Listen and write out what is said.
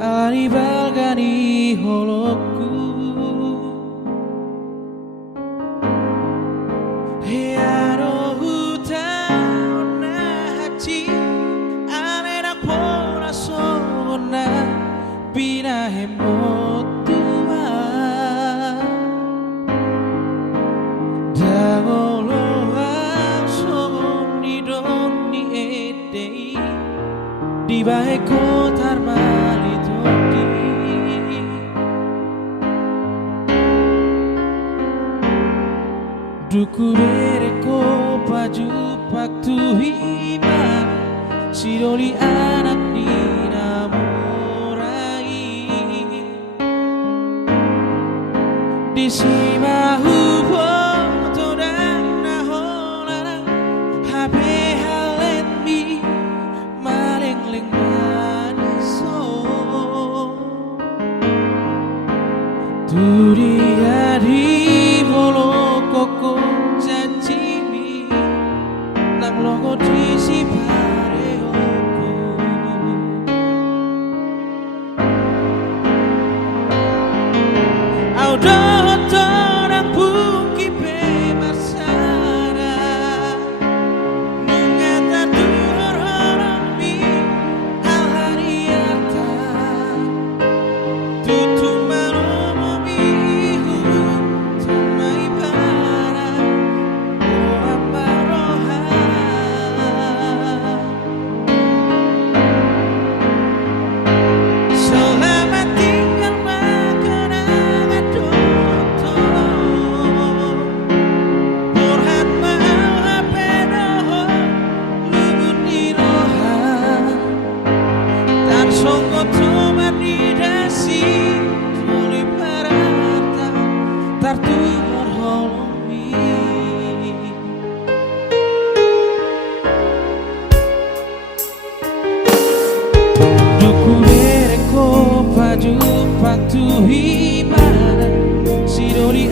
Ani balgani holokku Hearo hutau na hachi Ane na pona sona Bina hemotua Dagolo ni doni edei Di bae kotar malito Dukure ko paju paktu hiba Siroli anak ni namurai Di sima hubo todang na holara Habe halen mi maling maniso Turi hari koko janjimi nang logo disi pareoku Audo torang bungki bemasara Nungata tuhor horami alhariata Tutu Songko cuma didasi Tuli parata Tartu horholomi Duku bereko paju paktu himana Sidori